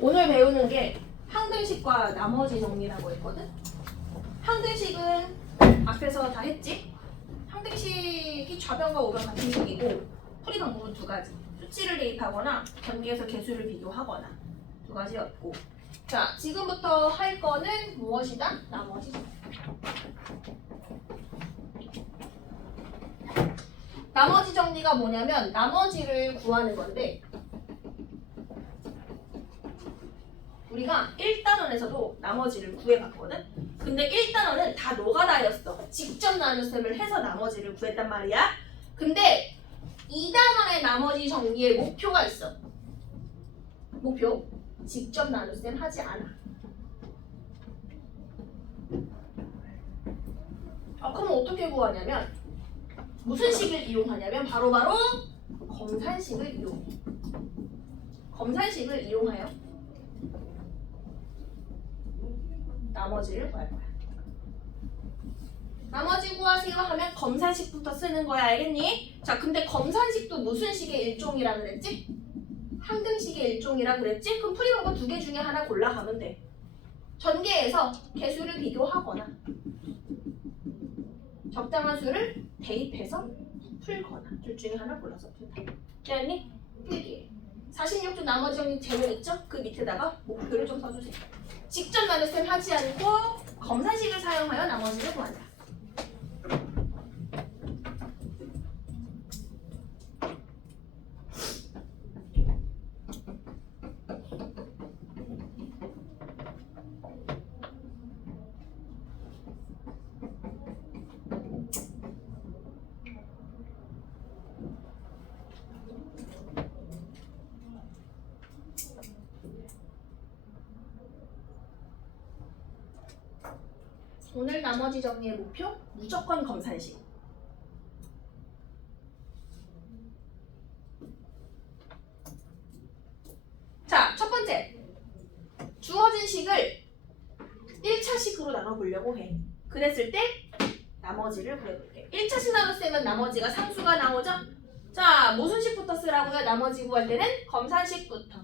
오늘 배우는 게 항등식과 나머지 정리라고 했거든? 항등식은 앞에서 다 했지? 항등식이 좌변과 우변 같은 식이고 풀이 방법은 두 가지. 수치를 대입하거나 전개해서 개수를 비교하거나 두 가지였고, 자, 지금부터 할 거는 무엇이다? 나머지 정리. 나머지 정리가 뭐냐면 나머지를 구하는 건데, 우리가 1단원에서도 나머지를 구해봤거든? 근데 1단원은 다 노가다였어. 직접 나눗셈을 해서 나머지를 구했단 말이야. 근데 2단원의 나머지 정리의 목표가 있어. 목표. 직접 나눗셈 하지 않아. 그럼 어떻게 구하냐면 무슨 식을 이용하냐면 바로바로 검산식을 이용해. 검산식을 이용하여 나머지를 구할 거야. 나머지 구하세요 하면 검산식부터 쓰는 거야. 알겠니? 자, 근데 검산식도 무슨 식의 일종이라 그랬지? 항등식의 일종이라 그랬지? 그럼 풀이 방법 두 개 중에 하나 골라가면 돼. 전개해서 개수를 비교하거나 적당한 수를 대입해서 풀거나 둘 중에 하나 골라서 푼다. 알겠니? 필기해. 46조 나머지 정리 제목 있죠? 그 밑에다가 목표를 좀 써주세요. 직접 나눗셈 하지 않고 검산식을 사용하여 나머지를 구한다. 오늘 나머지 정리의 목표? 무조건 검산식. 자, 첫 번째. 주어진 식을 1차식으로 나눠보려고 해. 그랬을 때 나머지를 구해볼게. 1차식 나눗셈은 나머지가 상수가 나오죠? 자, 무슨 식부터 쓰라고요? 나머지 구할 때는 검산식부터.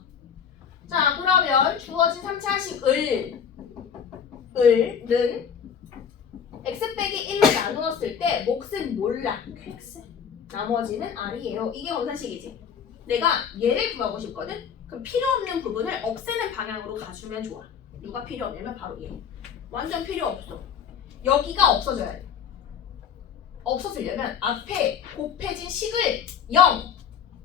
자, 그러면 주어진 3차식을 는 x 빼기 1로 나누었을 때 몫은 몰라. x. 나머지는 r이에요. 이게 검산식이지. 내가 얘를 구하고 싶거든? 그럼 필요 없는 부분을 없애는 방향으로 가주면 좋아. 누가 필요 없냐면 바로 얘. 완전 필요 없어. 여기가 없어져야 돼. 없어지려면 앞에 곱해진 식을 0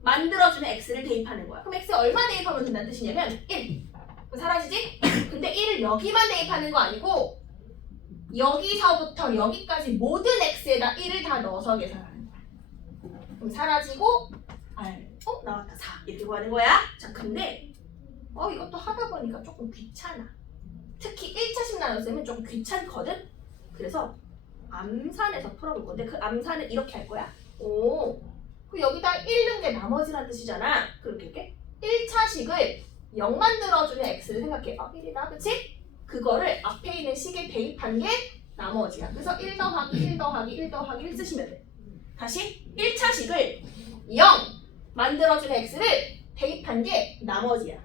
만들어주는 x를 대입하는 거야. 그럼 x에 얼마 대입하면 된다는 뜻이냐면 1. 그럼 사라지지? 근데 1을 여기만 대입하는 거 아니고 여기서부터 여기까지 모든 x에다 1을 다 넣어서 계산하는 거야. 그럼 사라지고 R. 나왔다. 4. 이렇게 구하는 거야. 자, 근데 이것도 하다 보니까 조금 귀찮아. 특히 1차식 나눗셈은 좀 귀찮거든? 그래서 암산해서 풀어볼 건데 그 암산은 이렇게 할 거야. 그 여기다 1 넣은 게 나머지란 뜻이잖아. 그렇게 할게. 1차식을 0 만들어주는 x를 생각해. 1이다. 그치? 그거를 앞에 있는 식에 대입한 게 나머지야. 그래서 1 더하기 1 더하기 1 더하기 1 쓰시면 돼. 다시 1차식을 0 만들어주는 x를 대입한 게 나머지야.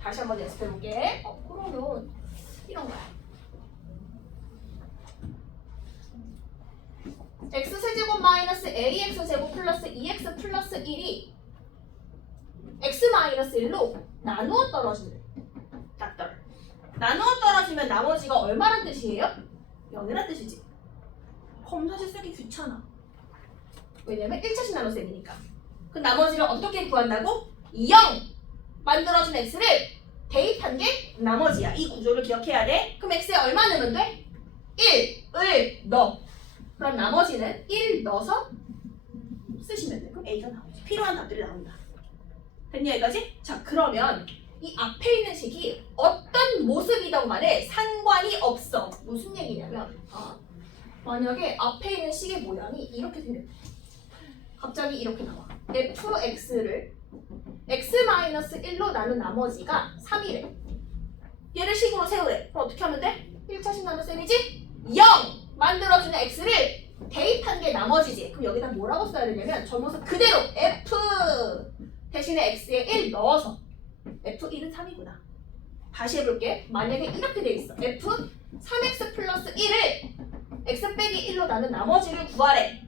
다시 한번 연습해볼게. 그러면 이런 거야. x세제곱 마이너스 ax제곱 플러스 2x 플러스 1이 x 마이너스 1로 나누어 떨어지는 딱 떨어. 나누어 떨어지면 나머지가 얼마란 뜻이에요? 0이란 뜻이지. 검사식 쓰기 귀찮아. 왜냐면 1차식 나눗셈이니까. 그 나머지를 어떻게 구한다고? 0 만들어준 x를 대입한 게 나머지야. 이 구조를 기억해야 돼. 그럼 x에 얼마 넣으면 돼? 1을 넣어. 그럼 나머지는 1 넣어서 쓰시면 돼. 그럼 A가 나오지. 필요한 답들이 나온다. 됐니 여기까지? 자, 그러면 이 앞에 있는 식이 어떤 모습이든 간에 상관이 없어. 무슨 얘기냐면 만약에 앞에 있는 식의 모양이 이렇게 생겼대. 갑자기 이렇게 나와. fx를 x-1로 나눈 나머지가 3이래. 얘를 식으로 세우래. 그럼 어떻게 하면 돼? 1차식 나눗셈이지? 0 만들어주는 x를 대입한 게 나머지지. 그럼 여기다 뭐라고 써야 되냐면 저 모습 그대로 f 대신에 x에 1 넣어서 F1은 3이구나. 다시 해볼게. 만약에 이렇게 돼 있어. f 3x 플러스 1을 x 빼기 1로 나눈 나머지를 구하래.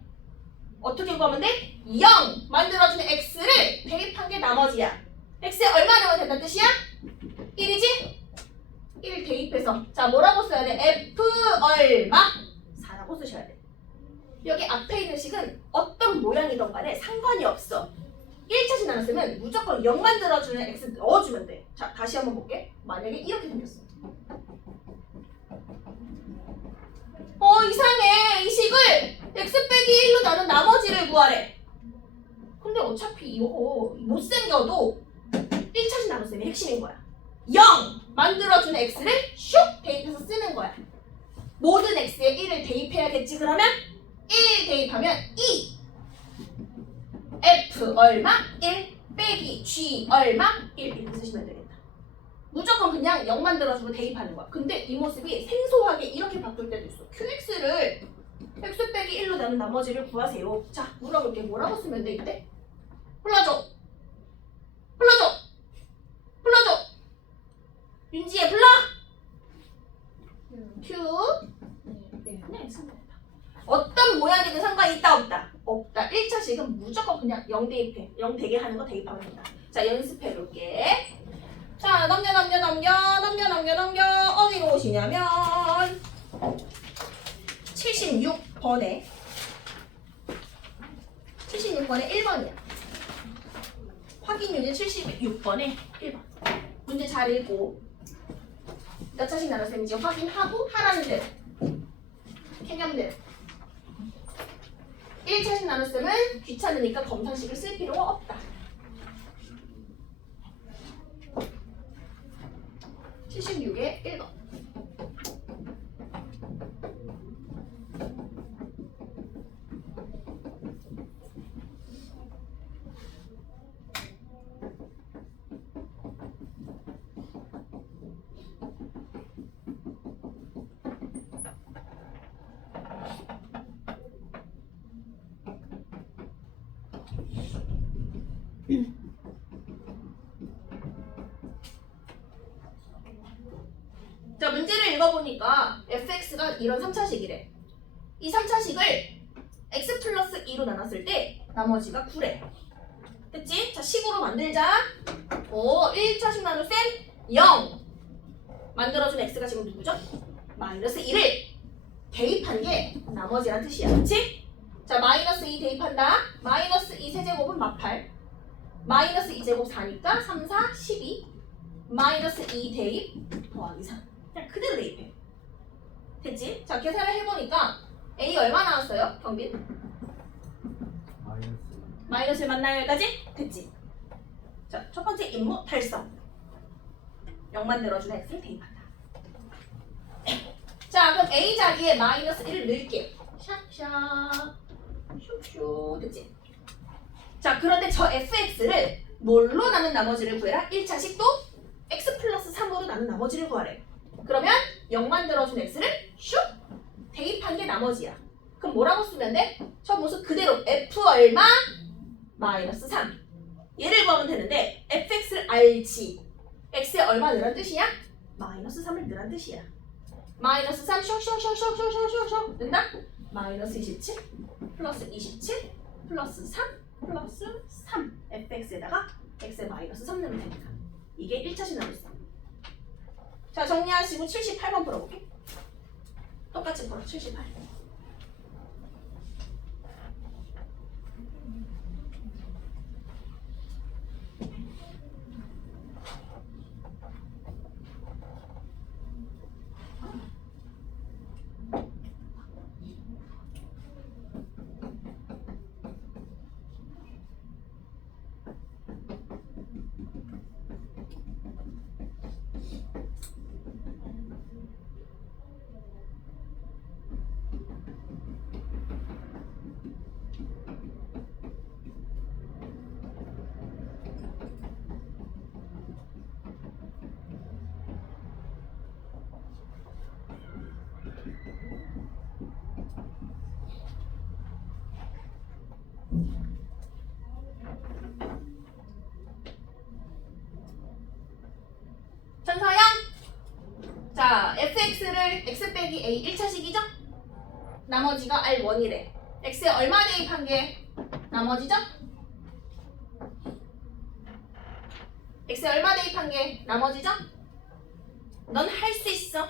어떻게 구하면 돼? 0 만들어주는 x를 대입한 게 나머지야. x에 얼마 넣으면 된다는 뜻이야? 1이지? 1 대입해서 자 뭐라고 써야 돼? f 얼마? 4라고 쓰셔야 돼. 여기 앞에 있는 식은 어떤 모양이든 간에 상관이 없어. 1차식 나눴으면 무조건 0 만들어주는 x 넣어주면 돼. 자 다시 한번 볼게. 만약에 이렇게 생겼어. 이상해. 이 식을 x 빼기 1로 나눈 나머지를 구하래. 근데 어차피 이거 못생겨도 1차식 나눗셈이 핵심인 거야. 0 만들어주는 x를 슉 대입해서 쓰는 거야. 모든 x에 1을 대입해야겠지. 그러면 1 대입하면 2 f 얼마? 1 빼기 g 얼마? 1 이렇게 쓰시면 되겠다. 무조건 그냥 0 만들어주고 대입하는 거야. 근데 이 모습이 생소하게 이렇게 바꿀 때도 있어. qx를 x 빼기 1로 나눈 나머지를 구하세요. 자 물어볼게. 뭐라고 쓰면 돼 이때? 불러줘. 불러줘. 불러줘. 윤지혜 불러. q 네, 어떤 모양이든 상관이 있다 없다? 없다. 1차식은 무조건 그냥 0 대입해. 0 되게 하는 거 대입하면 된다. 자 연습해 볼게. 자 넘겨 어디로 오시냐면 76번에 1번이야. 확인율이 76번에 1번. 문제 잘 읽고 몇 차씩 나눴는지 확인하고 하라는 대로 개념대로 1차씩 나눴으면 귀찮으니까 검산식을 쓸 필요가 없다. 76의 1번. 자 문제를 읽어보니까 fx가 이런 3차식이래. 이 3차식을 x 플러스 2로 나눴을 때 나머지가 9래. 됐지? 자 식으로 만들자. 1차식 나눌 셈 0 만들어준 x가 지금 누구죠? 마이너스 2를 대입한 게 나머지란 뜻이야. 그치? 자 마이너스 2 대입한다. 마이너스 2 세제곱은 마팔. 마이너스 2제곱 4니까 3, 4, 12 마이너스 2 대입 더하기 3 그냥 그대로 대입해. 됐지? 자 계산을 해보니까 A 얼마 나왔어요? 경빈? 마이너스 맞나요 여기까지? 됐지? 자 첫 번째 임무 달성. 0 만들어주는 x를 대입한다. 자 그럼 A 자리에 마이너스 1을 넣을게요. 샥샥 슉슉. 됐지? 자 그런데 저 fx를 뭘로 나눈 나머지를 구해라? 1차식도 x 플러스 3으로 나눈 나머지를 구하래. 그러면 0 만들어준 x를 슉 대입한 게 나머지야. 그럼 뭐라고 쓰면 돼? 저 모습 그대로 f 얼마? 마이너스 3 얘를 구하면 되는데 fx를 알지. x에 얼마 넣으란 뜻이야? 마이너스 3을 넣으란 뜻이야. 마이너스 3 슉슉슉슉슉슉슉 넣는다? 마이너스 27 플러스 27 플러스 3 플러스 3 fx에다가 x에 마이너스 3 넣으면 되니까 이게 1차식 나눴어. 자 정리하시고 78번 풀어볼게. 똑같이 풀어. 78. x 빼기 a 1차식이죠? 나머지가 R1이래. x에 얼마 대입한 게 나머지죠? x에 얼마 대입한 게 나머지죠? 넌 할 수 있어.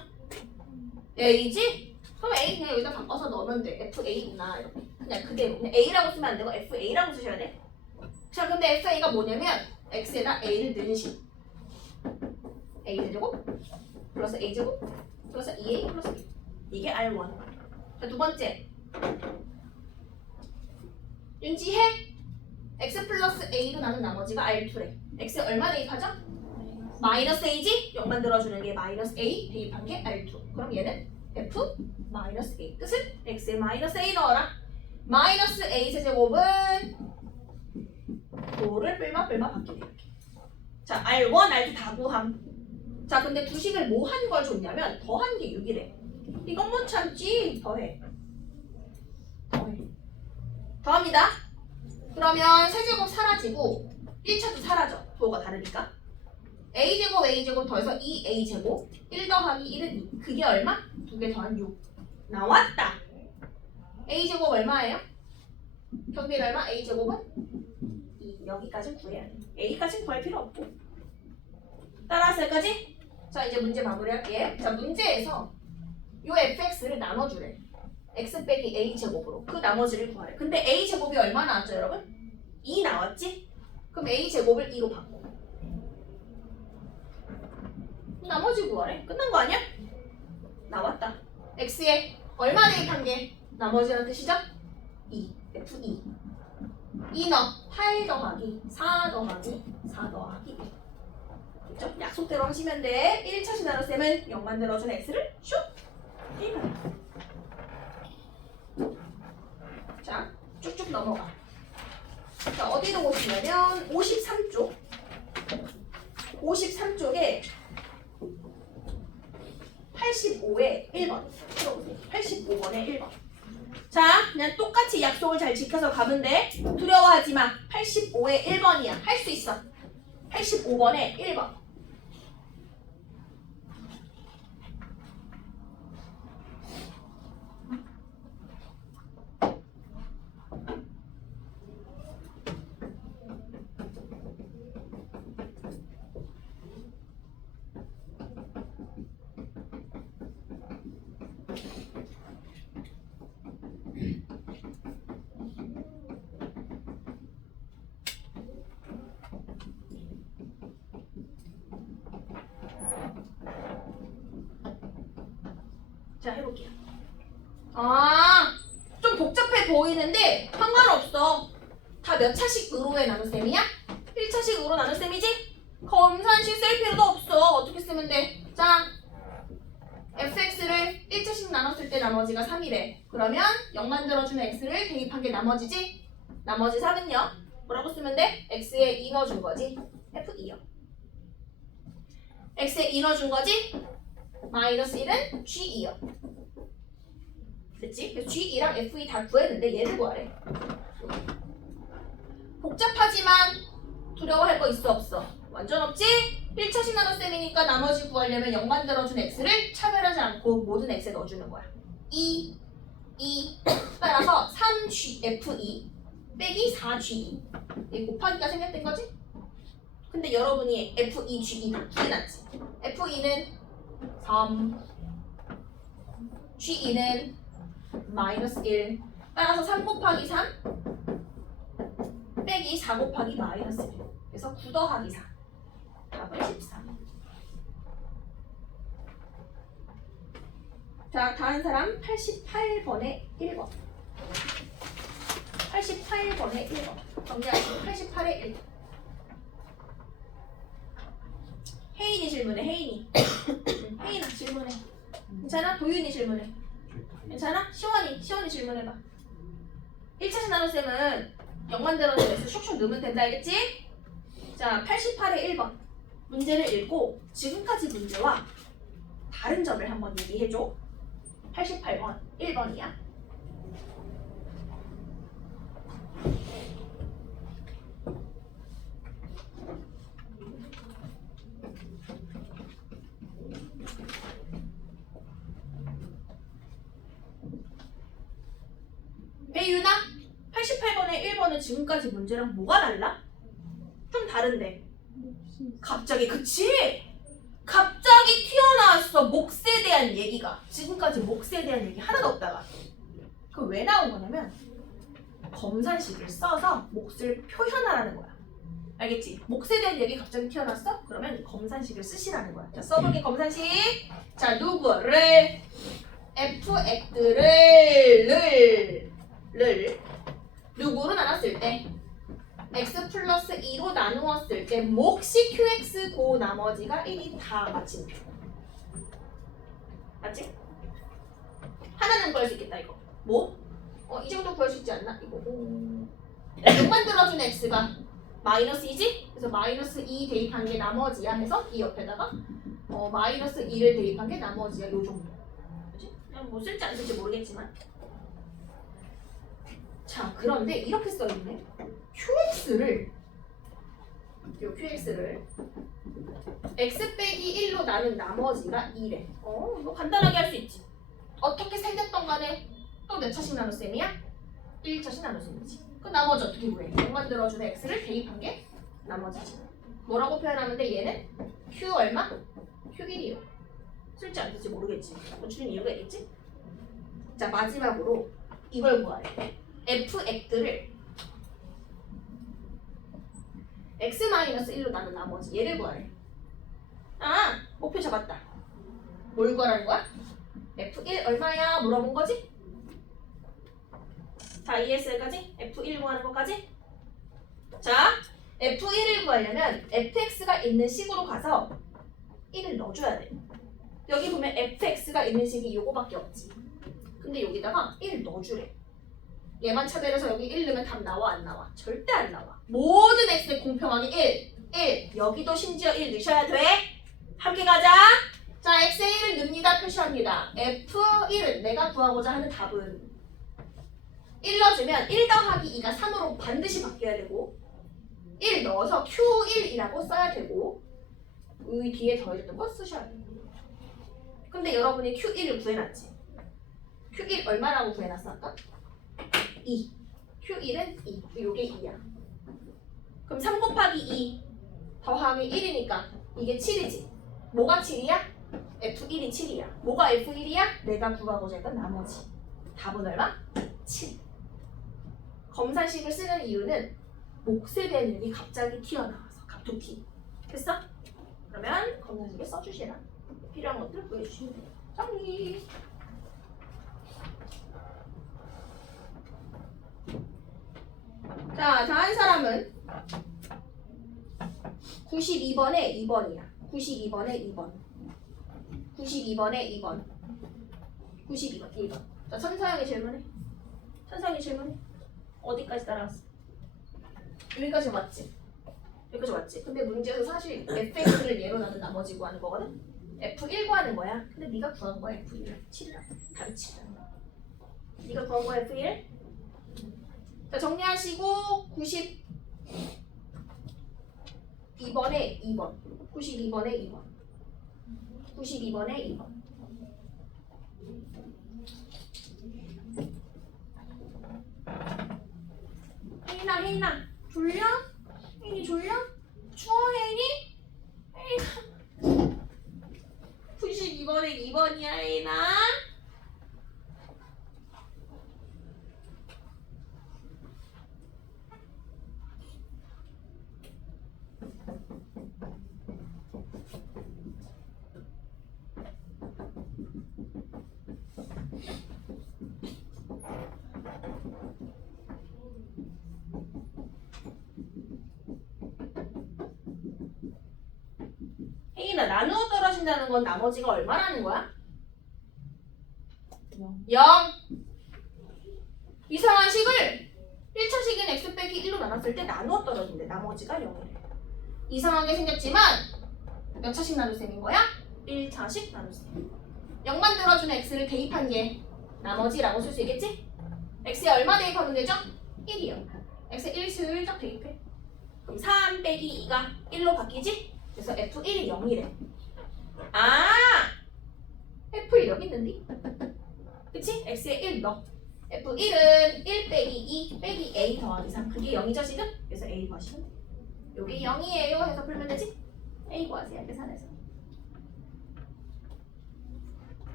a지? 그럼 a 그냥 여기다 바꿔서 넣으면 돼. fa구나 이렇게. 그냥 그대로. 그냥 a라고 쓰면 안 되고 fa라고 쓰셔야 돼. 자, 근데 fa가 뭐냐면 x에다 a를 넣은 식. a 제곱 플러스 a 제곱 플러스 2a 플러스 b. 이게 R1. 자, 두 번째. 윤지해. x 플러스 a로 나눈 나머지가 R2래. x 얼마 대입하죠? 마이너스 a지? 0 만들어주는 게 마이너스 a 대입한 게 R2. 그럼 얘는 f 마이너스 a. 뜻은 x에 마이너스 a 넣어라. 마이너스 a 세제곱은 도를 뿔마 바뀌네 이렇게. 자, R1, R2 다 구함. 자, 근데 두 식을 뭐 한 걸 줬냐면 더한 게 6이래. 이건 못 참지. 더해. 더합니다. 그러면 세제곱 사라지고 1차도 사라져. 부호가 다르니까. a제곱 더해서 2a제곱 1 더하기 1은 2. 그게 얼마? 2개 더한 6. 나왔다. a제곱 얼마예요? 경비를 얼마? a제곱은 2. 여기까지 구해야 돼. a까지는 구할 필요 없고. 따라서 여기까지? 자, 이제 문제 마무리할게. 자, 문제에서 요 fx를 나눠주래. x 빼기 a제곱으로. 그 나머지를 구하래. 근데 a제곱이 얼마 나왔죠, 여러분? 2 나왔지? 그럼 a제곱을 2로 바꿔. 나머지 구하래. 끝난 거 아니야? 나왔다. x에 얼마 대입한 게 나머지라는 뜻이죠? 2. f2. 2 넣어. 8 더하기 4 더하기 4 더하기 1. 그렇죠? 약속대로 하시면 돼. 1차식 나눗셈은 0 만들어준 x를 슉! 1번. 자, 쭉쭉 넘어가. 자, 어디로 보시냐면 53쪽. 53쪽에 85에 1번. 풀어보세요. 85번에 1번. 자, 그냥 똑같이 약속을 잘 지켜서 가면 돼. 두려워하지 마. 85에 1번이야. 할 수 있어. 85번에 1번. 자, 해볼게요. 좀 복잡해 보이는데 상관없어. 다 몇 차식으로의 나눗셈이야? 1차식으로 나눗셈이지? 검산식 쓸 필요도 없어. 어떻게 쓰면 돼? 자, fx를 1차식 나눴을 때 나머지가 3이래. 그러면 0 만들어주는 x를 대입한 게 나머지지? 나머지 3은요? 뭐라고 쓰면 돼? x에 2 넣어준 거지? f2요. x에 2 넣어준 거지? 마이너스 1은 G2요. 됐지? 그래서 G2랑 F2 다 구했는데 얘를 구하래. 복잡하지만 두려워할 거 있어 없어? 완전 없지? 1차식 나눗셈이니까 나머지 구하려면 0 만들어준 x를 차별하지 않고 모든 x에 넣어주는 거야. 2 따라서 3GF2 빼기 4G2 이 곱하기가 생략된 거지? 근데 여러분이 F2G2 다 구해놨지? F2는 3 G2는 마이너스 1 따라서 3 곱하기 3 빼기 4 곱하기 마이너스 1 그래서 9 더하기 4 답은 13. 자, 다음 사람 88번에 1번 88번에 1번 정리하시고 88에 1번 혜인이 질문해. 혜인이 혜인아 질문해. 괜찮아? 도윤이 질문해. 괜찮아? 시원이 질문해봐. 1차식 나눗셈은 0 만들어서 슉슉 넣으면 된다 알겠지? 자, 88에 1번 문제를 읽고 지금까지 문제와 다른 점을 한번 얘기해줘. 88번 1번이야. 거는 지금까지 문제랑 뭐가 달라? 좀 다른데. 갑자기 그치? 갑자기 튀어나왔어. 몫에 대한 얘기가. 지금까지 몫에 대한 얘기 하나도 없다가. 그럼 왜 나온 거냐면 검산식을 써서 몫을 표현하라는 거야. 알겠지? 몫에 대한 얘기 갑자기 튀어나왔어? 그러면 검산식을 쓰시라는 거야. 자, 써볼게 검산식. 자, 누구를 fx를 누구로 나눴을 때 x 플러스 2로 나누었을 때 몫이 qx고 나머지가 1이 다 맞힌 표. 맞지? 하나는 구할 수 있겠다 이거. 뭐? 이 정도 구할 수 있지 않나? 이거 6만 들어준 x가 마이너스 2지? 그래서 마이너스 2 대입한 게 나머지야 해서 이 옆에다가 마이너스 2를 대입한 게 나머지야. 요 정도. 그치? 그냥 뭐 쓸지 안 쓸지 모르겠지만. 자, 그런데 이렇게 써있네. qx를 x 빼기 1로 나눈 나머지가 2래. 이거 간단하게 할 수 있지. 어떻게 생겼던 간에 또 몇 차씩 나눗셈이야? 1차씩 나눗셈이지. 그 나머지 어떻게 구해? 0 만들어준 x를 대입한 게 나머지지. 뭐라고 표현하면 돼? 얘는 q 얼마? q1이요. 쓸지 안 쓸지 모르겠지. 뭐 주는 이유가 있겠지? 자, 마지막으로 이걸 구하래. fx를 x-1로 나눈 나머지 얘를 구하래. 목표 잡았다. 뭘 구하라는 거야? f1 얼마야? 물어본 거지? 자, ESL까지? f1 구하는 것까지? 자, f1을 구하려면 fx가 있는 식으로 가서 1을 넣어줘야 돼. 여기 보면 fx가 있는 식이 요거밖에 없지. 근데 여기다가 1을 넣어주래. 얘만 차별해서 여기 1 넣으면 답 나와 안 나와? 절대 안 나와. 모든 x에 공평하게 1. 여기도 심지어 1 넣으셔야 돼. 함께 가자. 자, x에 1을 넣습니다. 표시합니다. f1은 내가 구하고자 하는 답은 1 넣어주면 1 더하기 2가 3으로 반드시 바뀌어야 되고 1 넣어서 q1이라고 써야 되고 이 뒤에 더해줬던 거 쓰셔야 돼요. 근데 여러분이 q1을 구해놨지. q1 얼마라고 구해놨어 아까? 2. q1은 2. 요게 2야. 그럼 3 곱하기 2 더하기 1이니까 이게 7이지. 뭐가 7이야? f1이 7이야. 뭐가 f1이야? 내가 구하고자 했던 나머지. 답은 얼마? 7. 검산식을 쓰는 이유는 몫에 대한 얘기 갑자기 튀어나와서 갑툭튀. 됐어? 그러면 검산식을 써주시라. 필요한 것들 구해주시면 돼요. 정리! 자, 다음 사람은 92번에 2번이야. 92번에 2번. 92번에 2번. 92번, 1번. 자, 천서영이 질문해. 천서영이 질문해. 어디까지 따라왔어? 여기까지 왔지? 여기까지 왔지? 근데 문제에서 사실 fx를 예로 나눈 나머지 구하는 거거든? f1 구하는 거야. 근데 네가 구한 거야 f1. 7이라고. 답이 7이라고. 네가 구한 거야 f1. 자, 정리하시고 92번에 2번. 92번에 2번. 92번에 2번. 혜인아 졸려? 혜인이 졸려? 추워 혜인이? 혜인아 92번에 2번이야 혜인아. 혜인아 나누어 떨어진다는 건 나머지가 얼마라는 거야? 0. 이상한 식을 1차식인 x 빼기 1로 나눴을 때 나누어 떨어진대. 나머지가 0이래. 이상하게 생겼지만 몇 차식 나눗셈인 거야? 1차식 나눗셈. 0만 들어준 x를 대입한 게 나머지라고 쓸 수 있겠지? x에 얼마 대입하면 되죠? 1이요. x에 1 슬쩍 대입해. 그럼 3 빼기 2가 1로 바뀌지? 그래서 f1이 0이래. f1 여기 있는데? 그치? x에 1 넣어. F1은 1 빼기 2 빼기 A 더하기 3 그게 0이죠 지금? 그래서 A 구하시면 돼. 요게 0이에요 해서 풀면 되지? A 구하세요 계산해서.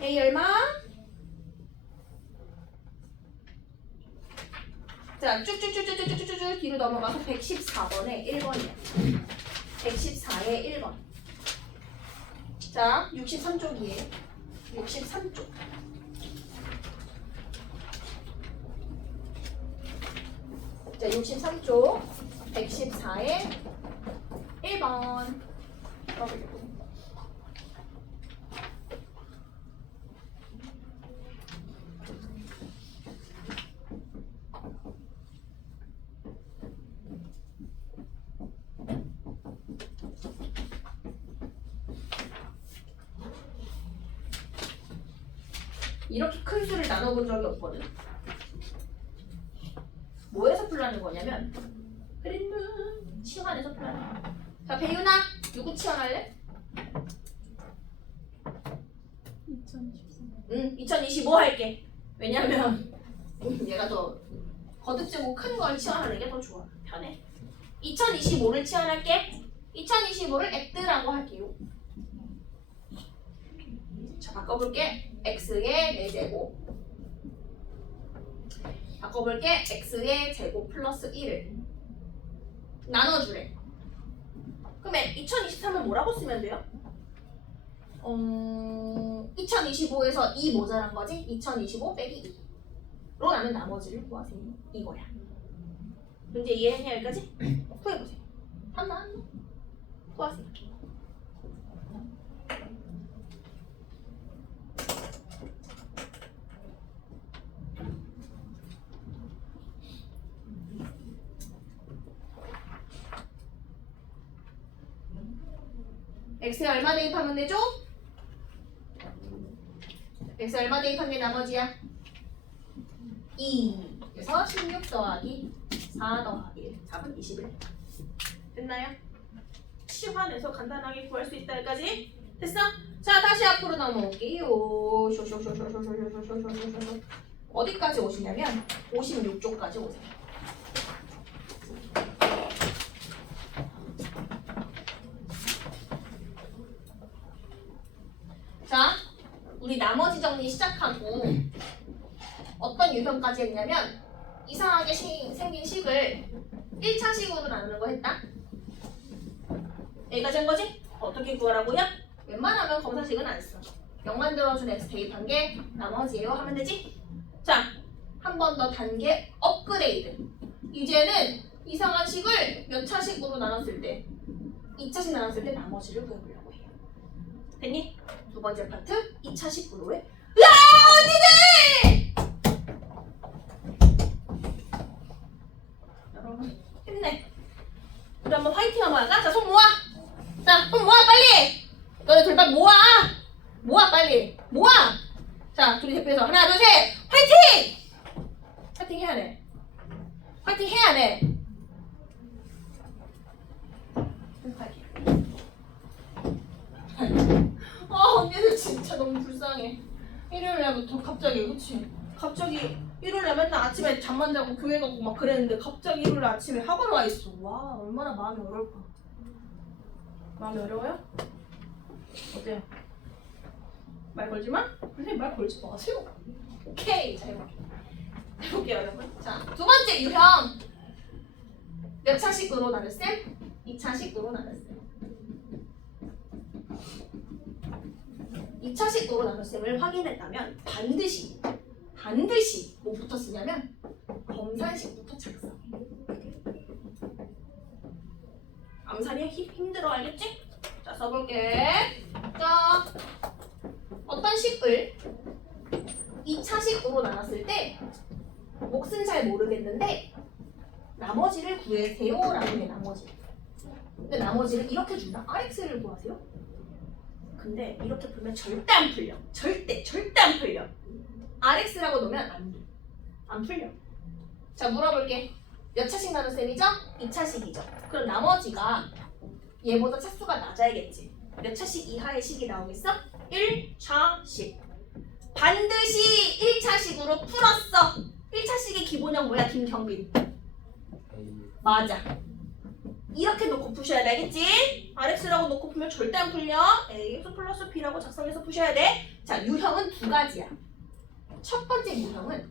A 얼마? 자, 쭉쭉쭉쭉쭉쭉쭉 뒤로 넘어가서 114번에 1번이야. 114에 1번. 자, 63쪽이에요. 63쪽. 자, 63쪽 114에 1번. 이렇게 큰 수를 나눠본 적이 없거든. 뭐에서 풀라는 거냐면 그림은 치환해서 풀라는 거야. 자, 배윤아 누구 치환할래? 2023. 응, 2025 할게. 왜냐면 얘가 더 거듭지고 큰 걸 치환하는 게 더 좋아. 편해. 2025를 치환할게. 2025를 x라고 할게요. 자, 바꿔볼게. x의 4제곱 바꿔볼게. x의 제곱 플러스 1을 나눠주래. 그러면 2023은 뭐라고 쓰면 돼요? 2025에서 2 모자란 거지? 2025 빼기 2로 나는 나머지를 구하세요. 이거야. 문제 이해했냐 여기까지? 후해보세요. 한나 구하세요. x에 얼마 대입하면 되죠? x에 얼마 대입한 게 나머지야? 2. 그래서 16 더하기 4 더하기 1. 4분 21. 됐나요? 치환해서 간단하게 구할 수 있다 여기까지? 됐어? 자, 다시 앞으로 넘어올게요. 쇼쇼쇼쇼쇼쇼쇼쇼쇼쇼쇼. 어디까지 오시냐면 56쪽까지 오세요. 자, 우리 나머지 정리 시작하고 어떤 유형까지 했냐면 이상하게 생긴 식을 1차식으로 나누는 거 했다. 여기까지 한 거지? 어떻게 구하라고요? 웬만하면 검사식은 안 써. 0 만들어준 x 대입한 게 나머지예요 하면 되지? 자, 한 번 더 단계 업그레이드. 이제는 이상한 식을 몇 차식으로 나눴을 때 2차식 나눴을 때 나머지를 구해보려고 해요. 됐니? 두 번째 파트 2차식으로 해. 야 언니들! 여러분 힘내. 우리 한번 화이팅 한번 할까? 자, 손 모아. 자, 손 모아 빨리. 너네 둘 다 모아. 모아 빨리. 모아. 자, 둘이 대표해서 하나 둘 셋 화이팅! 화이팅 해야 돼. 화이팅 해야 돼. 언니들 진짜 너무 불쌍해. 일요일날부터 갑자기 그치? 갑자기 일요일날 맨날 아침에 잠만 자고 교회 가고 막 그랬는데 갑자기 일요일 아침에 학원 와 있어. 와 얼마나 마음이 어려울까. 마음이 어려워요? 어때요? 말 걸지 마? 선생님 말 걸지 마세요. 오케이. 자 해볼게요 여러분. 자, 두 번째 유형 몇 차식으로 나눴어요? 2차식으로 나눴어요. 2차식으로 나눗셈을 확인했다면 반드시 뭐부터 쓰냐면 검산식부터 작성. 암산이 힘들어 알겠지? 자, 써볼게. 자, 어떤 식을 2차식으로 나눴을 때 몫은 잘 모르겠는데 나머지를 구해세요 라고 해. 나머지. 근데 나머지를 이렇게 준다. RX를 구하세요. 근데 이렇게 풀면 절대 안 풀려. 절대 안 풀려. RX라고 놓으면 안 돼. 안 풀려. 자, 물어볼게. 몇 차식 나눗셈이죠? 2차식이죠. 그럼 나머지가 얘보다 차수가 낮아야겠지. 몇 차씩 이하의 식이 나오겠어? 1차식. 반드시 1차식으로 풀었어. 1차식의 기본형 뭐야, 김경빈? 맞아. 이렇게 놓고 푸셔야 돼, 알겠지? RX라고 놓고 풀면 절대 안 풀려. AX 플러스 B라고 작성해서 푸셔야 돼. 자, 유형은 두 가지야. 첫 번째 유형은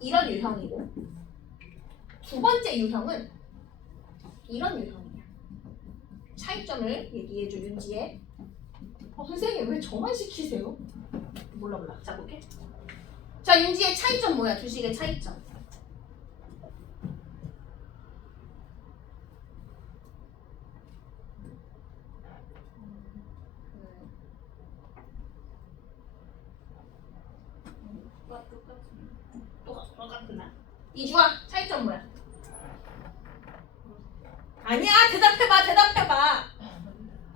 이런 유형이고, 두 번째 유형은 이런 유형이야. 차이점을 얘기해줘, 윤지혜. 선생님 왜 저만 시키세요? 몰라. 자, 볼게. 자, 윤지혜 차이점 뭐야? 두 식의 차이점. 똑같구나. 이주아, 차이점 뭐야? 아니야, 대답해봐.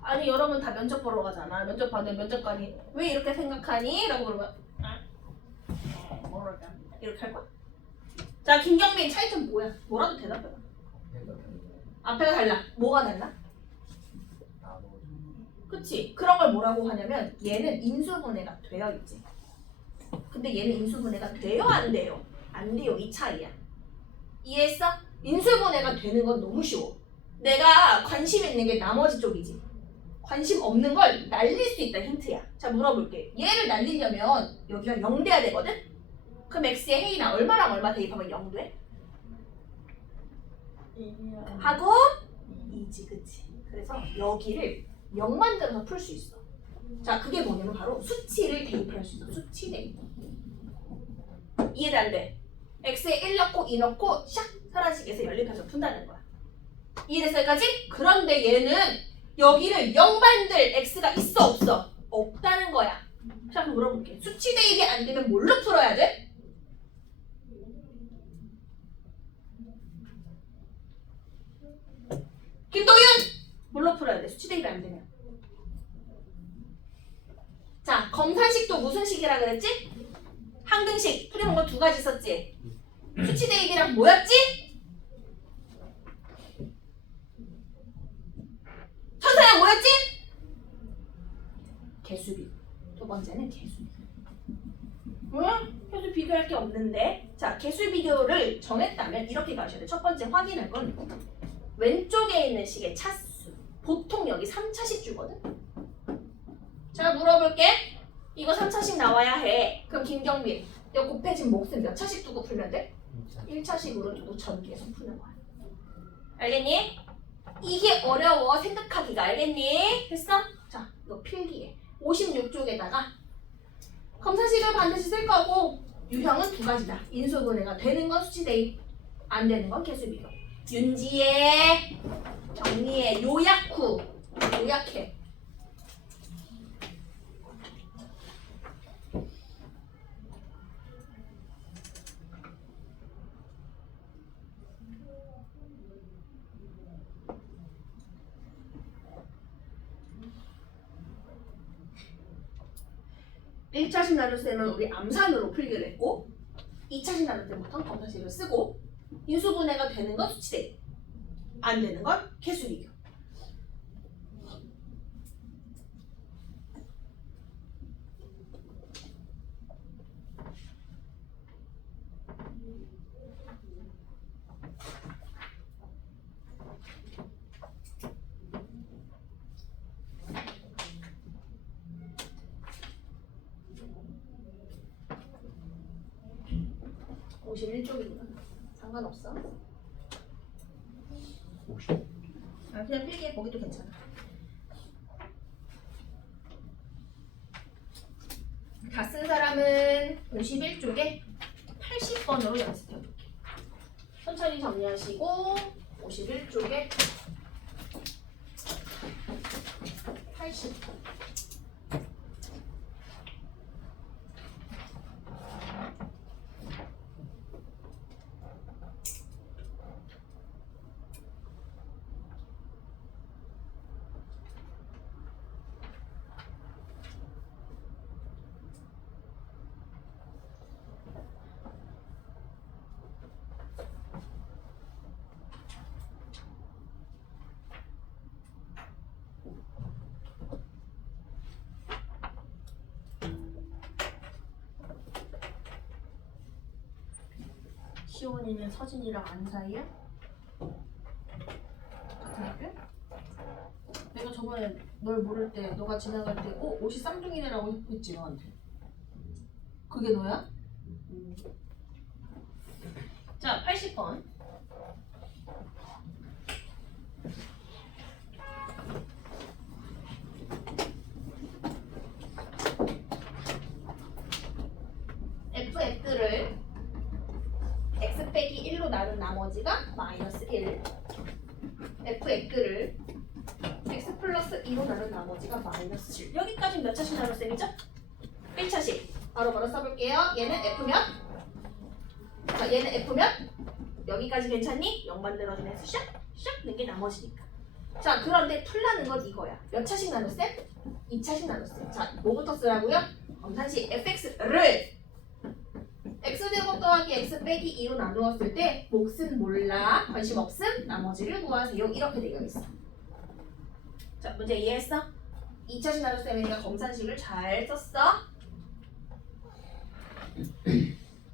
아니, 여러분 다 면접 보러 가잖아. 면접 받는 면접관이 왜 이렇게 생각하니? 라고 물어봐. 모르겠다. 이렇게 할 거야. 자, 김경민 차이점 뭐야? 뭐라도 대답해봐. 앞에가 달라. 뭐가 달라? 그치? 그런 걸 뭐라고 하냐면 얘는 인수분해가 되어 있지. 근데 얘는 인수분해가 돼요, 안 돼요? 안 돼요. 이 차이야. 이해했어? 인수분해가 되는 건 너무 쉬워. 내가 관심 있는 게 나머지 쪽이지. 관심 없는 걸 날릴 수 있다, 힌트야. 자, 물어볼게. 얘를 날리려면 여기가 0 돼야 되거든? 그럼 x의 해이나 얼마랑 얼마 대입하면 0 돼? 하고 2지, 그치? 그래서 여기를 0 만들어서 풀 수 있어. 자, 그게 뭐냐면 바로 수치를 대입할 수 있어. 수치 대입. 이해돼, 안 돼? x에 1 넣고 2 넣고 샥 사라지게 연립해서 푼다는 거야. 이해됐어, 여기까지? 그런데 얘는 여기를 0 만들 x가 있어, 없어? 없다는 거야. 자, 그럼 물어볼게. 수치 대입이 안 되면 뭘로 풀어야 돼? 김도윤! 뭘로 풀어야 돼? 수치 대입이 안 되면. 자, 검산식도 무슨 식이라 그랬지? 항등식. 풀이한 거 두 가지 썼지? 수치 대입이랑 뭐였지? 천사양 뭐였지? 개수비. 두 번째는 개수비. 응? 개수 비교할 게 없는데. 자, 개수 비교를 정했다면 이렇게 가셔야 돼. 첫 번째 확인할 건 왼쪽에 있는 식의 차수. 보통 여기 3차식 주거든? 자, 물어볼게. 이거 3차식 나와야 해. 그럼 김경민, 이거 곱해진 몫은 몇 차식 두고 풀면 돼? 1차식으로 두고 전기에서 푸는 거야. 알겠니? 이게 어려워, 생각하기가. 알겠니? 됐어? 자, 이거 필기해. 56쪽에다가 검사식을 반드시 쓸 거고, 유형은 두 가지다. 인수분해가 되는 건 수치 대입, 안 되는 건 개수 비교. 윤지혜, 정리해. 요약 후. 요약해. (1차식) 나눌 때는 우리 암산으로 풀기를 했고, 2차식 나눌 때부터 검사식을 쓰고, 인수분해가 되는 건 수치 대입, 안 되는 건 개수 비교. (51쪽이구나) 상관없어. 50? 아, 그냥 필기해. 거기도 괜찮아. 다 쓴 사람은 51쪽에 80번으로 연습해볼게. 천천히 정리하시고 51쪽에 80번. 시원이는 서진이랑 안 사이야? 같은 학교? 내가 저번에 널 모를 때 너가 지나갈 때 옷이 쌍둥이네라고 했지 너한테. 그게 너야? 자 80번. fx를 x 빼기 1로 나눈 나머지가 마이너스 1. fx를 x 플러스 2로 나눈 나머지가 마이너스 7. 여기까지 몇 차씩 나눌 셈이죠? 1차씩. 바로 써볼게요. 얘는 f면, 자 얘는 f면 여기까지 괜찮니? 0 만들어주면 샥 넣는 게 나머지니까. 자 그런데 풀라는 건 이거야. 몇 차씩 나눌 셈? 2차씩 나눌 셈. 자 뭐부터 쓰라고요? 검산식 fx를 x제곱 더하기 x 빼기 2로 나누었을 때 몫은 몰라, 관심 없음, 나머지를 구하세요. 이렇게 되어 있어. 자 문제 이해했어? 2차식 나눌 셈이니까 검산식을 잘 썼어.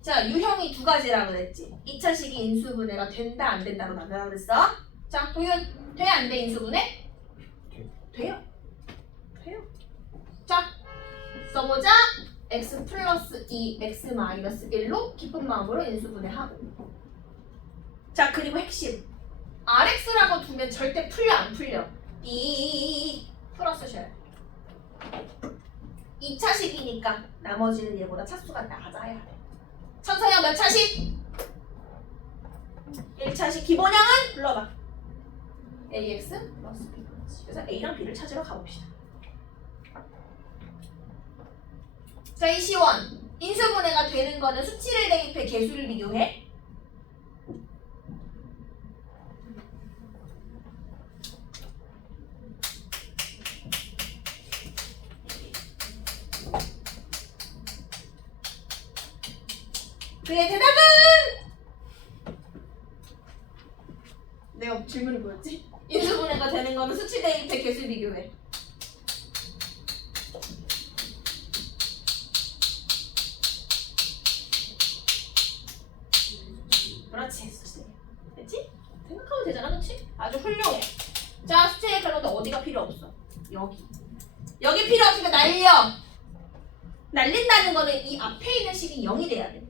자 유형이 두 가지라 그랬지. 2차식이 인수분해가 된다 안 된다로 나누라 그랬어. 자 도윤 돼 안 돼 인수분해? 돼요. 돼요. 자 써보자. x 플러스 2, x 마이너스 1로 기쁜 마음으로 인수분해하고. 자 그리고 핵심 rx라고 두면 절대 풀려 안 풀려. 이 풀어쓰셔야 돼. 2차식이니까 나머지는 얘보다 차수가 낮아야 돼. 천서영 몇 차식? 1차식. 기본형은 불러봐. ax 플러스 b. 그래서 a랑 b를 찾으러 가봅시다. 자 이시원 인수분해가 되는 거는 수치를 대입해 개수를 비교해. 그의 대답은 내가 질문이 뭐였지? 인수분해가 되는 거는 수치 대입해 개수 비교해. 그렇지. 됐지? 생각하면 되잖아. 그렇지? 아주 훌륭해. 자 수치의 결론도 어디가 필요 없어. 여기 필요 없으니까 날려. 날린다는 거는 이 앞에 있는 식이 0이 돼야 돼.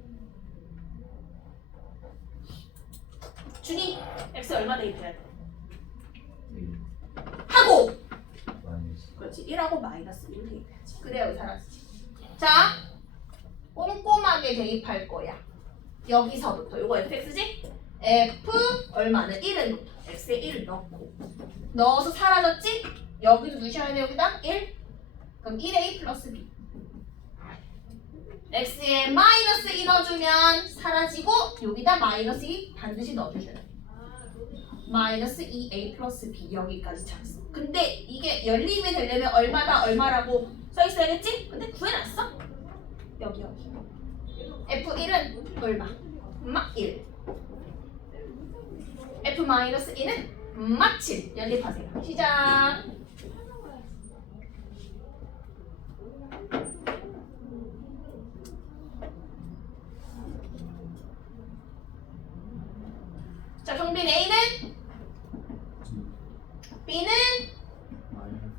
준이 x 얼마 대입해야 돼? 하고 그렇지. 1하고 마이너스 1 대입해야지. 그래야 살았지. 자 꼼꼼하게 대입할 거야. 여기서부터 요거 fx지? f 얼마는 1을 x에 1을 넣고 넣어서 사라졌지? 여기도 넣으셔야 돼. 여기다 1. 그럼 1a 플러스 b. x에 마이너스 2 넣어주면 사라지고 여기다 마이너스 2 반드시 넣어주셔야 돼. 마이너스 2a 플러스 b. 여기까지 찾았어. 근데 이게 열림이 되려면 얼마다 얼마라고 써있어야겠지? 근데 구해놨어. 여기 f1은 얼마? 막 1. f-2는 막 7. 연립하세요. 시작. 자, 정빈 A는? B는?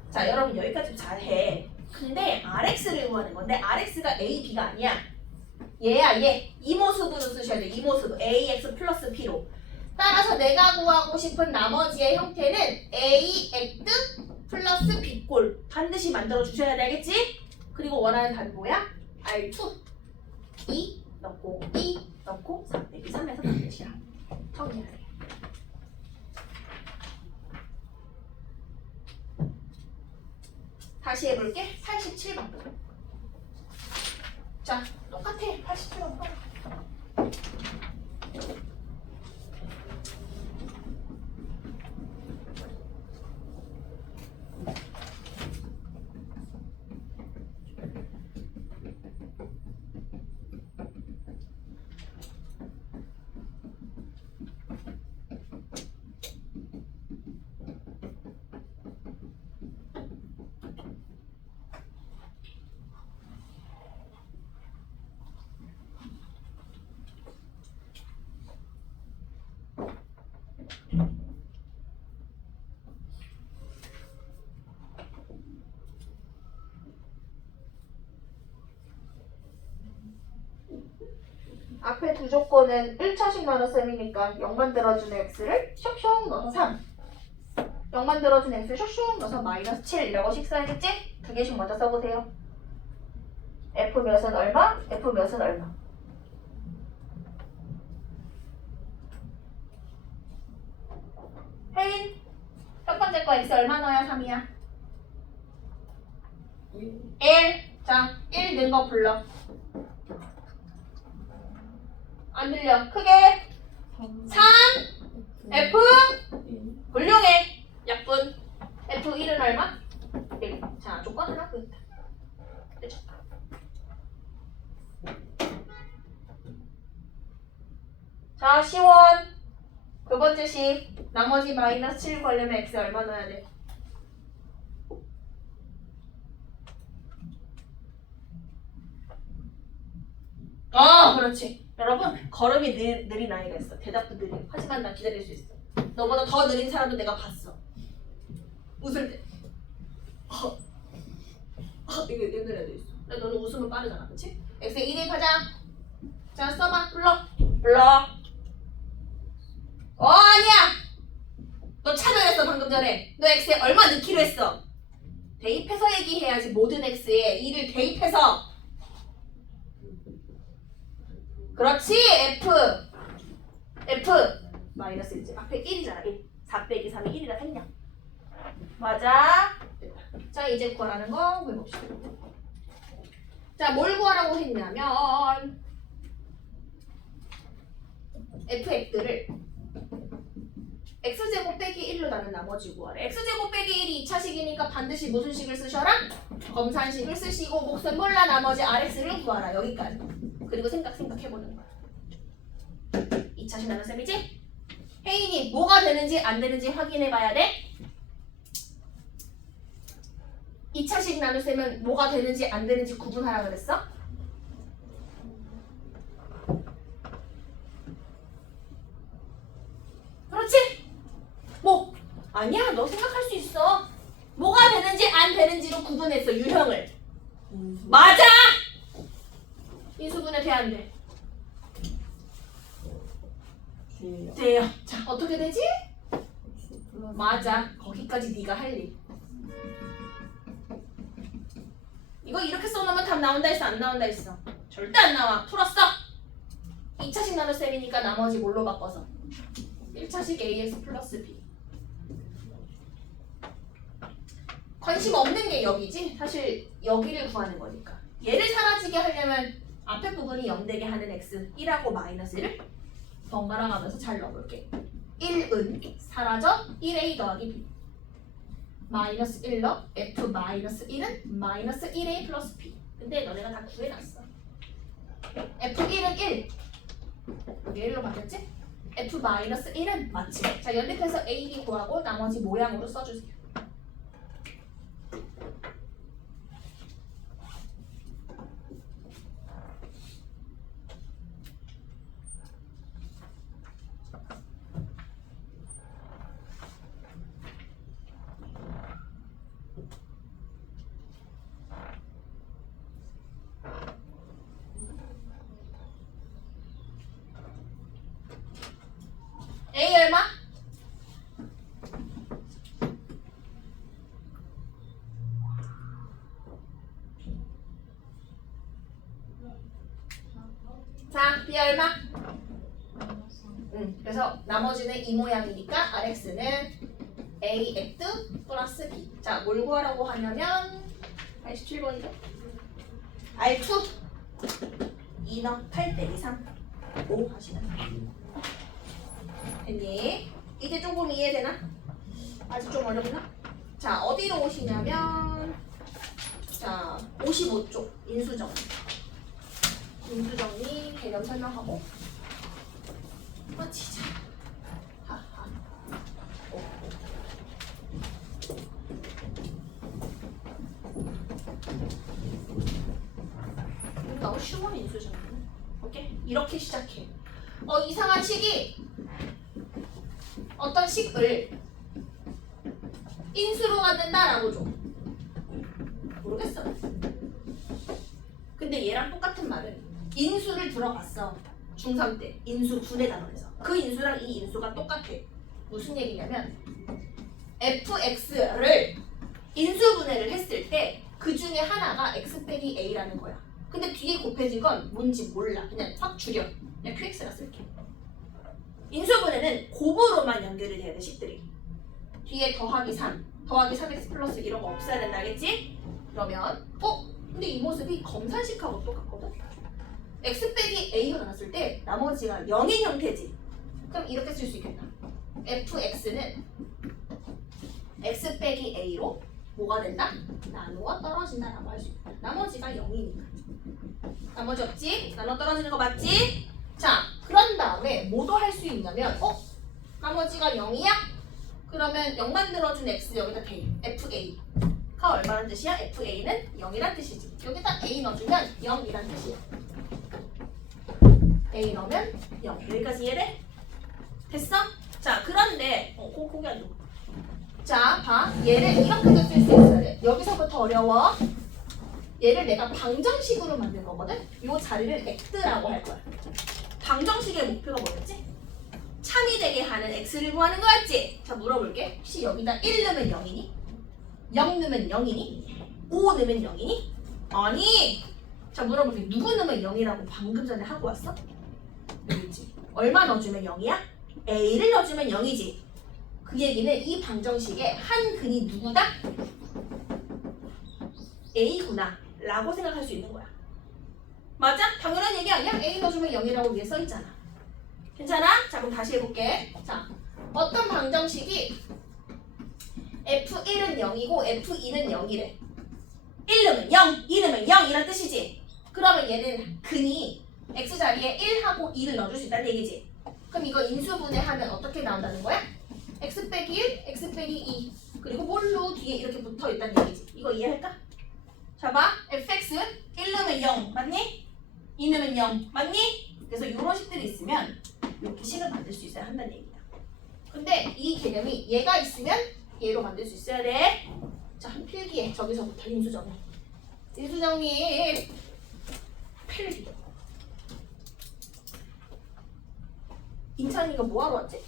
자, 여러분 여기까지 잘해. 근데 RX를 구하는 건데 RX가 A, B가 아니야. 얘야 얘. 이 모습으로 쓰셔야 돼. 이 모습. AX 플러스 B로. 따라서 내가 구하고 싶은 나머지의 형태는 AX 플러스 B꼴. 반드시 만들어 주셔야 되겠지? 그리고 원하는 답이 뭐야? R2. 2 넣고 2 넣고 3 빼기 3에서 반드시야. 정리하세요. 다시 해볼게. 87번. 자, 똑같아. 87번. 앞에 두 조건은 1차식 나눗셈이니까 0 만들어주는 x를 쇽쇽 넣어서 3 0 만들어주는 x를 쇽쇽 넣어서 마이너스 7이라고 식사하겠지? 두 개씩 먼저 써보세요. f 몇은 얼마? f 몇은 얼마? 혜인 첫 번째 거 x 얼마 넣어야 3이야? 1. 자, 1 는 거 불러. 안 들려. 크게. 3. F. 훌륭해. 약분. F1은 얼마? 1. 자, 조건 하나 더 있다. 그죠? 자, 시원. 두 번째 식. 나머지 마이너스 7 걸려면 x 얼마 넣어야 돼? 그렇지. 여러분, 걸음이 느린 아이가 있어. 대답도 느려. 하지만 난 기다릴 수 있어. 너보다 더 느린 사람도 내가 봤어. 웃을 때. 이거 옛날에 애도 있어. 근데 너는 웃으면 빠르잖아, 그치? x에 2 대입하자. 자, 써봐. 불러. 아니야. 너 차별했어, 방금 전에. 너 x에 얼마 넣기로 했어? 대입해서 얘기해야지. 모든 x에 2를 대입해서. 그렇지. F 마이너스 1지. 앞에 1이잖아. 1. 4 빼기 3이 1이라 생략. 맞아. 됐다. 자, 이제 구하라는 거 구해봅시다. 자, 뭘 구하라고 했냐면 fx를 x제곱 빼기 1로 나눈 나머지 구하래. x제곱 빼기 1이 2차식이니까 반드시 무슨 식을 쓰셔라? 검산식을 쓰시고 몫은 몰라 나머지 rx를 구하라. 여기까지. 그리고 생각해보는 거야. 2차식 나눗셈이지? 혜인이 뭐가 되는지 안 되는지 확인해봐야 돼? 2차식 나눗셈은 뭐가 되는지 안 되는지 구분하라 그랬어? 그렇지? 뭐? 아니야, 너 생각할 수 있어. 뭐가 되는지 안 되는지로 구분했어, 유형을. 맞아! 인수분해 돼, 안 돼? 돼요. 자, 어떻게 되지? 맞아. 거기까지 네가 할 일. 이거 이렇게 써놓으면 답 나온다 했어, 안 나온다 했어? 절대 안 나와. 풀었어. 2차식 나눗셈이니까 나머지 뭘로 바꿔서? 1차식 ax 플러스 b. 관심 없는 게 여기지? 사실 여기를 구하는 거니까. 얘를 사라지게 하려면 앞에 부분이 0 되게 하는 x 1하고 마이너스 1을 번갈아 가면서 잘 넣어볼게. 1은 사라져 1a 더하기 b. 마이너스 1 넣어 f 마이너스 1은 마이너스 1a 플러스 b. 근데 너네가 다 구해놨어. f1은 1. 여기 1로 바뀌었지? f 마이너스 1은 맞지? 자, 연립해서 a, b 구하고 나머지 모양으로 써주세요. A 얼마? 자, B 얼마? 그래서 나머지는 이 모양이니까 RX는 A X 플러스 B. 자, 뭘 구하라고 하냐면 87번이죠? R2 2너 8 빼기 3 5 하시면 돼요. 됐니? 이제 조금 이해되나? 아직 좀 어렵나? 자, 어디로 오시냐면 자, 55쪽 인수정리. 인수정리 개념 설명하고 진짜 하하. 너무 쉬워 인수정리. 오케이? 이렇게 시작해. 이상한 식이 어떤 식을 인수로 갖는다라고 줘. 모르겠어. 근데 얘랑 똑같은 말은 인수를 들어갔어. 중3 때 인수 분해 단원에서. 그 인수랑 이 인수가 똑같아. 무슨 얘기냐면 fx를 인수분해를 했을 때 그 중에 하나가 x 빼기 a라는 거야. 근데 뒤에 곱해진 건 뭔지 몰라. 그냥 확 줄여. 그냥 qx라 쓸게. 인수분해는 곱으로만 연결이 돼야 돼, 식들이. 뒤에 더하기 3, 더하기 3x 플러스 이런 거 없어야 된다, 알겠지? 그러면 근데 이 모습이 검산식하고 똑같거든? x 빼기 a가 나왔을 때 나머지가 0인 형태지. 그럼 이렇게 쓸 수 있겠다. fx는 x 빼기 a로 뭐가 된다? 나누어 떨어진다라고 할 수 있다. 나머지가 0이니까. 나머지 없지? 나눠 떨어지는 거 맞지? 자, 그런 다음에 뭐도 할 수 있냐면 나머지가 0이야? 그러면 0 만들어준 x 여기다 대. fa가 얼마란 뜻이야? fa는 0이란 뜻이지. 여기다 a 넣어주면 0이란 뜻이야. a 넣으면 0. 여기까지 이해돼? 됐어? 자, 그런데 고기 안 줘. 자, 봐. 얘를 이렇게도 쓸 수 있어야 돼. 여기서부터 어려워. 얘를 내가 방정식으로 만든 거거든? 이 자리를 x라고 할 거야. 방정식의 목표가 뭐였지? 참이 되게 하는 x를 구하는 거였지? 자, 물어볼게. 혹시 여기다 1 넣으면 0이니? 0 넣으면 0이니? 5 넣으면 0이니? 아니! 자, 물어볼게. 누구 넣으면 0이라고 방금 전에 하고 왔어? 여기 있지. 얼마 넣어주면 0이야? a를 넣어주면 0이지. 그 얘기는 이 방정식의 한 근이 누구다? a구나 라고 생각할 수 있는 거야. 맞아? 당연한 얘기 아니야? a 넣어주면 0이라고 위에 써있잖아. 괜찮아? 자, 그럼 다시 해볼게. 자, 어떤 방정식이 f1은 0이고 f2는 0이래. 1 넣으면 0, 2 넣으면 0 이란 뜻이지. 그러면 얘는 근이 x자리에 1하고 2를 넣어줄 수 있다는 얘기지. 그럼 이거 인수분해하면 어떻게 나온다는 거야? x 빼기 1, x 빼기 2 그리고 뭘로 뒤에 이렇게 붙어있다는 얘기지. 이거 이해할까? 자, 봐. fx 1 넣으면 0 맞니? 2 넣으면 0 맞니? 그래서 이런 식들이 있으면 이렇게 식을 만들 수 있어야 한다는 얘기야. 근데 이 개념이 얘가 있으면 얘로 만들 수 있어야 돼. 자, 필기해. 저기서부터 인수정리. 인수정리 필기. 인찬이가 뭐하러 왔지?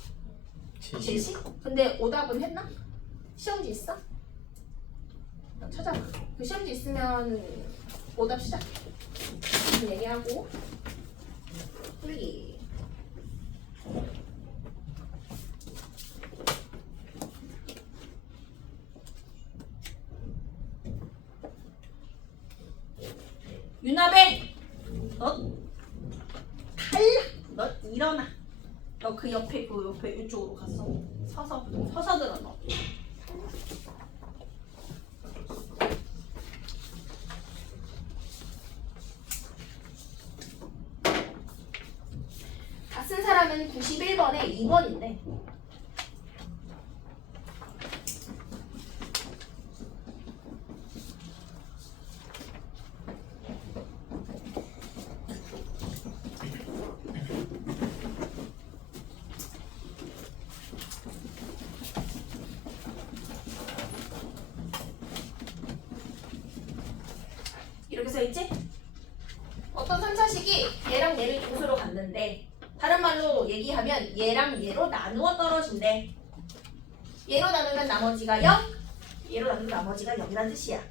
제시? 근데 오답은 했나? 시험지 있어? 찾아봐. 그 시험지 있으면 오답 시작. 얘기하고 풀기. 윤아배, 너 탈락. 너 일어나. 너 그 옆에 이쪽으로 갔어. 서서 들어 너. 다 쓴 사람은 91번에 2번인데. 이렇게 써있지? 어떤 3차식이 얘랑 얘를 인수로 갔는데 다른 말로 얘기하면 얘랑 얘로 나누어 떨어진대. 얘로 나누면 나머지가 0, 얘로 나누면 나머지가 0이란 뜻이야.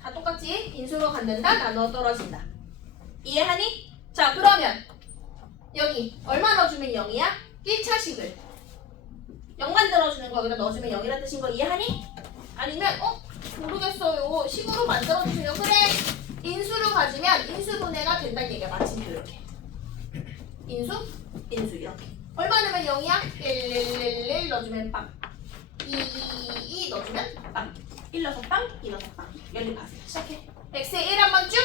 다 똑같지? 인수로 갖는다, 나누어 떨어진다. 이해하니? 자, 그러면 여기 얼마 넣어주면 0이야? 1차식을 0 만들어주는 거 여기다 넣어주면 0이란 뜻인 거 이해하니? 아니면 모르겠어요. 식으로 만들어주세요. 그래. 인수로 가지면 인수분해가 된다는 얘기야. 마침표 이렇게. 인수 이렇게. 얼마 넣으면 0이야? 1 넣어주면 빵. 2 넣어주면 빵. 1 넣어서 빵, 2 넣어서 빵. 연립하세요. 시작해. x에 1 한번 쭉,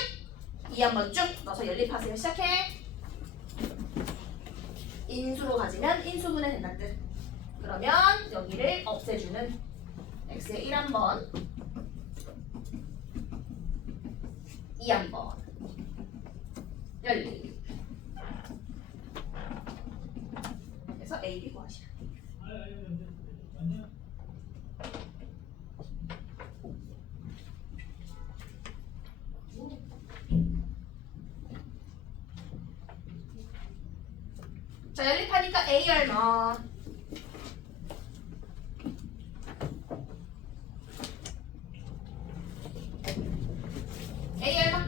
2 한번 쭉 넣어서 연립하세요. 시작해. 인수로 가지면 인수분해 된다는 뜻. 그러면 여기를 없애주는 x에 1 한번, 2 한번 연립. 그래서 A, B 구하시라. 자, 연립하니까 A 얼마? A 얼마?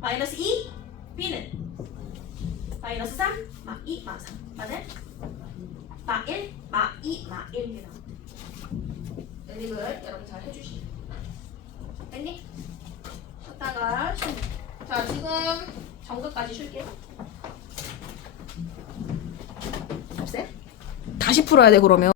마이너스 2, B는 마이너스 3, 마 2, 마 3. 맞아요? 마 1, 마 2, 마 1 이렇게 나옵니다. 연립을 여러분 잘 해주시죠. 됐니? 쉬었다가 쉬니. 자, 지금 정극까지 쉴게요. 없어요? 다시 풀어야 돼, 그러면.